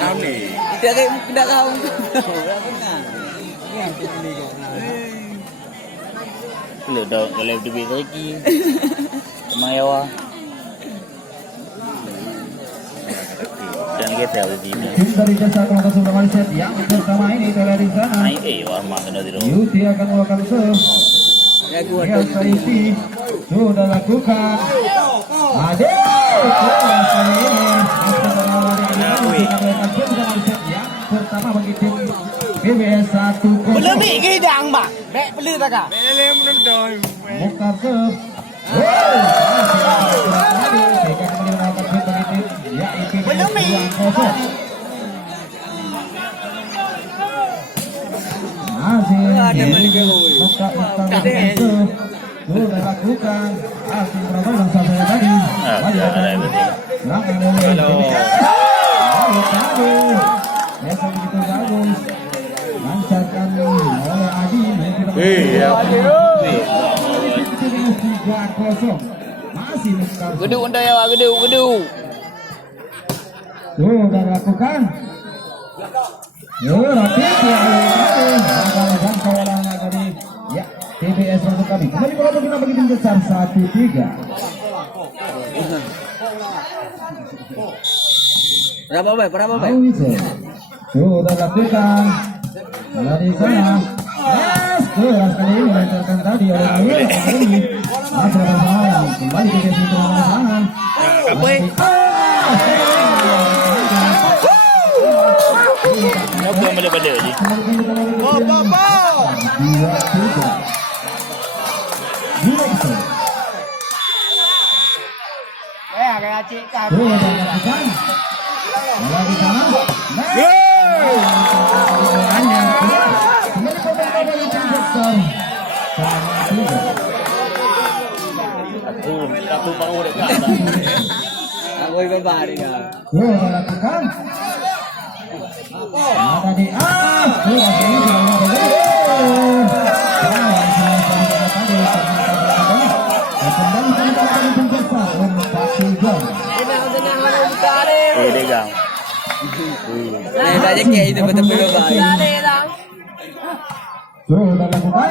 Kami. Tidak kau. Lu dah kalau duit lagi. Mayawa. Dan kita ada di sini. Dari jasa kelompok Malaysia yang bersama ini dari sana. Ai wah mah kena di rumah. Yuti akan melakukan serve. Ya gua Yang Saisi sudah lakukan. Aduh, kali ini pertama bagi tim PBS 1-0. belum gidang, Mbak. Bek beli tak kah? Belum nonton. Mukhtar serve. Belum sudah lakukan asing berapa yang saya tadi biasa begitu bagus lancarkan oleh Adi masih Mukhtar Gedu unda ya, gedu. sudah lakukan ya TBS untuk kami kembali bola kita bagi tim besar 1-3. Berapa, Bay? Sudah lakukan dari sana. Yes, keras kali ini melancarkan tadi oleh Awil ini masih bersama kembali ke sisi sana. Apa balik je. Satu baru dekat. Aku ikut bari dah. Lakukan. Ada di Dia gang. Nah, kayak itu betul-betul bari. sudah lakukan.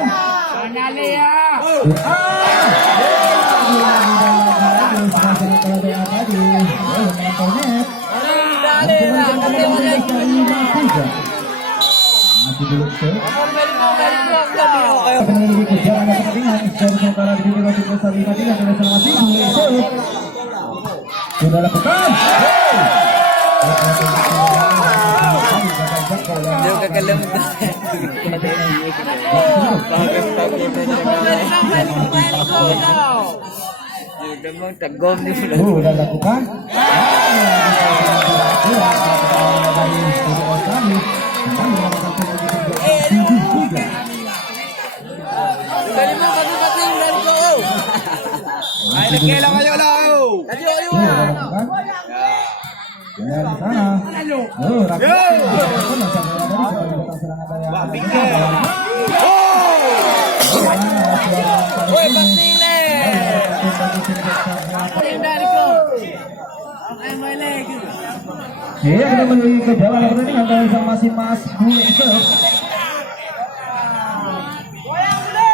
Sudah lakukan. Dia kekelem. Dia mau tegom ni. Sudah lakukan. Ay, nakilang kayo lang. Dari sana. Iya, kita menuju ke jalan pertandingan dari sama si Mas Buser.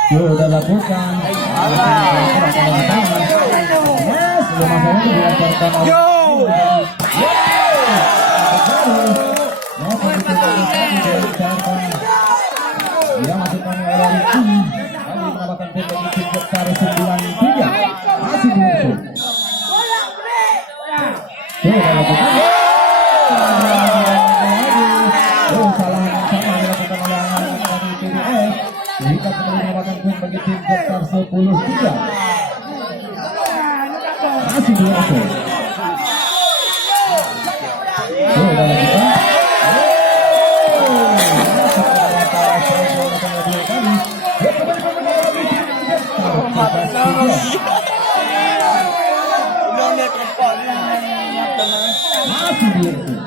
Sudah lakukan. Yes, belum masanya itu dilancarkan oleh dia masukkan oleh Ricky. Kali menambahkan tim bagi tim besar 9-3. Masih dimusuh. Sudah lakukan. Kesalahan yang sama dilakukan oleh anak-anak dari TBS. Sehingga kembali menambahkan tim bagi tim besar 10-3. Masih dimusuh. Sudah lakukan. Masih diurus.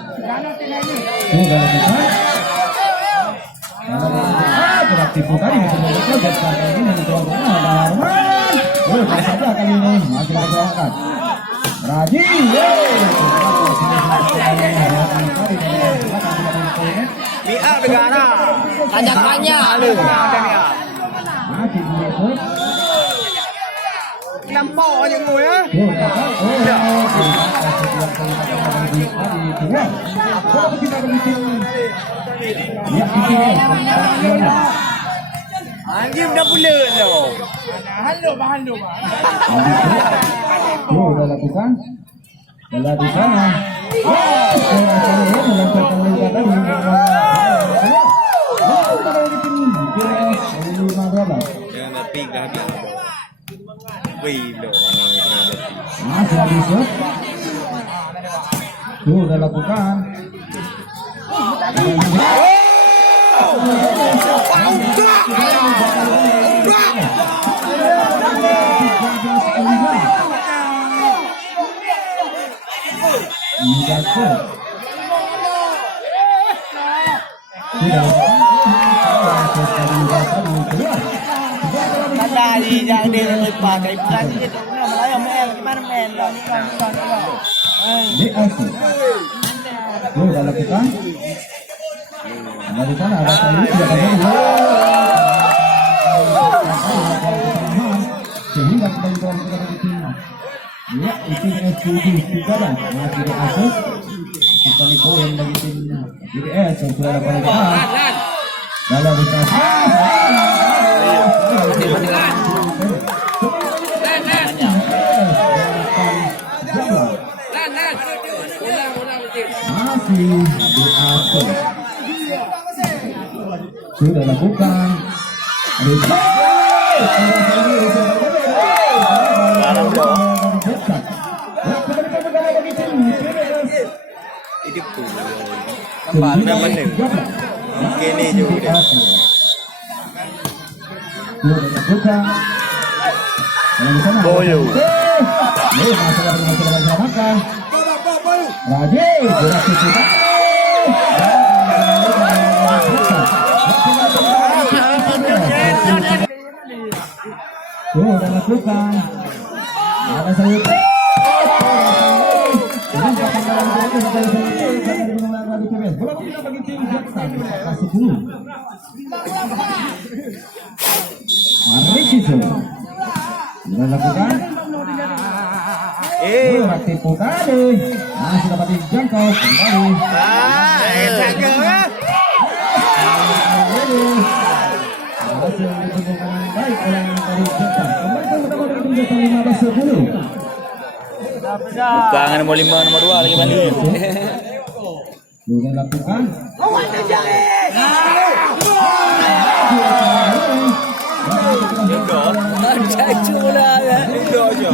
Sudah lakukan. Gerak tipu tadi sebenarnya besar ini yang dituangkan ada Arman. Pas saja kali ini masih berangkat. Raji, Mia negara. Banyak-banyak lu. Ada Mia. Masih diikut. Nampak aja gue ya. Anjing dah bulat loh. Bahan lu. Udah lakukan. Bola di sana. Jangan mati dah dia. Wilo. Masih habis ya. Udah lakukan. Tadi jangan dilepas dari pelan itu. Malah men gimana men? Udah lakukan. Dari sana ada sehingga kembali ya itu SPG juga dah masih di asus kita ni poin bagi tim GDS yang sudah dapat lepas dalam dikasih masih di asus sudah lakukan Itu tu. Nampak dah mana? Mungkin ni juga dia. Boyo. Sudah lakukan. Ada sayup. Sudah lakukan. Tipu tadi masih dapat dijangkau kembali. Enak ke? Hasil ditemukan yang baik oleh dari Jepang. Kembali pertama dari tim Jepang 15-10. Bukan nomor 5 nomor 2 lagi mandi. Sudah lakukan. Cacu lah ya. Itu aja.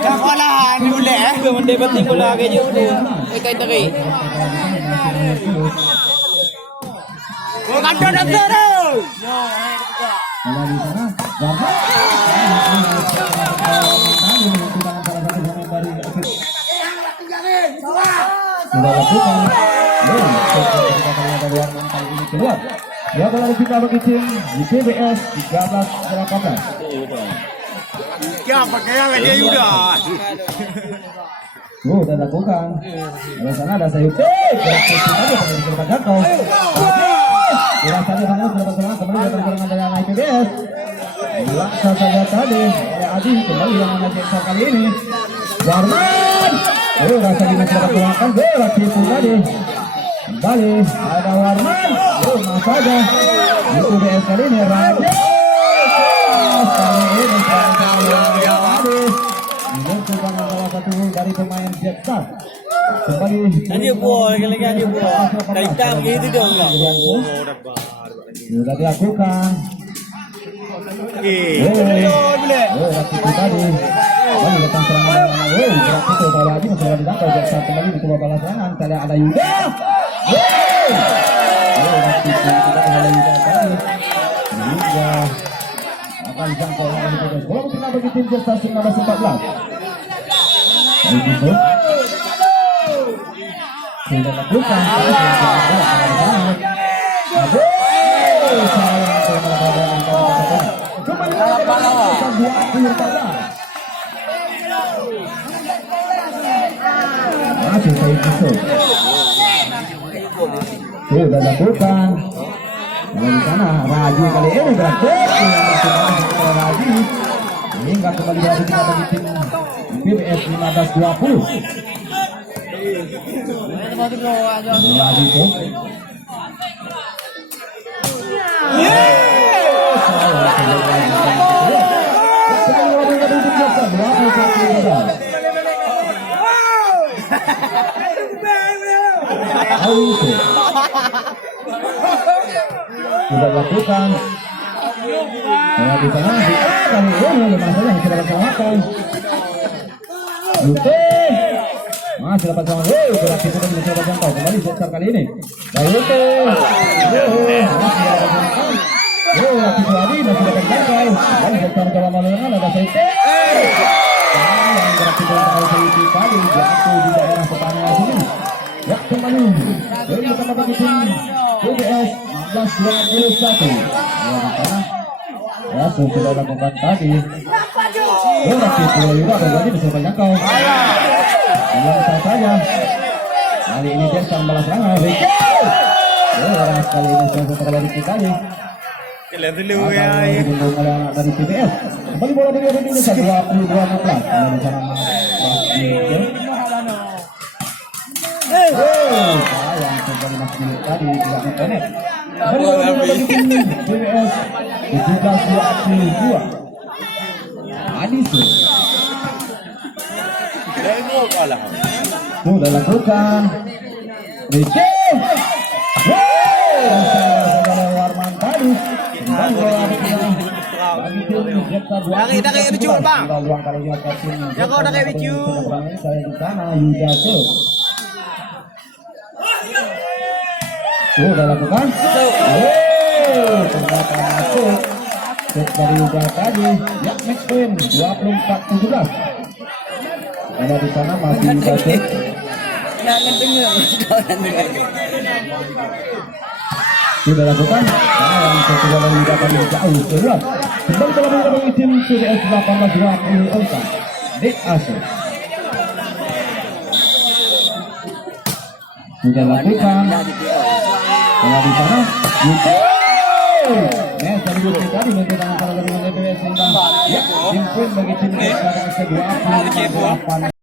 Dah kalah ni boleh eh. Benda penting bola ke je dia. Kait teri. Gol kata dah tu. Bola di sana. Sudah lakukan. Keluar. Ya bola kita bagi tim di PBS 13-18. क्या पकड़ा लगे युदा Sudah lakukan. Ada sana ada sayup. Jatuh. Kembali datang serangan dari PBS. Laksa saja tadi oleh Adi kembali yang mengajar kali ini. Warman. Rasa dimasukkan tuangkan bola tipu tadi. Kembali ada Warman. Mas saja. Itu PBS kali ini Raja. Kali ini menentukan salah satu dari pemain Jetstar. Kembali. Dia buat lagi dia buat. Dah hitam gitu dong lah. Sudah dilakukan. Tipu tadi. Kembali datang serangan. Gerak itu bola lagi masih ada datang Jetstar kembali di bawah balas serangan. Tadi ada Yuda. Tipu tidak ada Yuda tadi. Yuda akan jangkau oleh PBS. Bola mungkin bagi tim Jetstar 19-14. Begitu. Sudah lakukan. Masih saya masuk. Sudah lakukan. Dari sana Raju kali ini berhasil. Raju hingga kembali dari kita bagi tim PBS 15-20. Raju itu. Sudah lakukan. Di sana kali ini masalah sudah bersamakan. Lute masih dapat sama. Berarti sudah mencoba jangkau kembali sektor kali ini. Lute. Lagi lagi masih dapat jangkau. Dan sektor coba maluan ada Sete. Yang berarti dalam kali kali jatuh di daerah pertanian sini. Ya kembali. Dari kita bagi tim PBS 15-21. Ya, sudah lakukan tadi. Berarti juga berarti bisa menjangkau. Yang saja. Kali ini dia sang balas serangan. Kali ini sudah terkali kita ini. Kalian dulu ya. Dari PBS. Kembali bola dari Indonesia 22-16. Sayang kembali masih tadi tidak internet. PBS 17-22. Adisu sudah lakukan. Rice. Warman tadi. Lagi dah kayak bicu bang. Jago dah kayak bicu. Saya di sana Yuda ke. Sudah lakukan. Ternyata masuk. Set dari Yuda tadi. Ya match point 24-17. Ada di sana masih Yuda ke. Jangan dengar. Sudah lakukan. Yang kedua dari Yuda tadi jauh keluar. Kembali dalam menghadapi tim PBS 18-20 Dik Asu. Sudah lakukan. Yang di sana Yuda. Tadi Yuda tadi nanti tangan para dari PBS sehingga ya tim pun bagi tim PBS 20-28.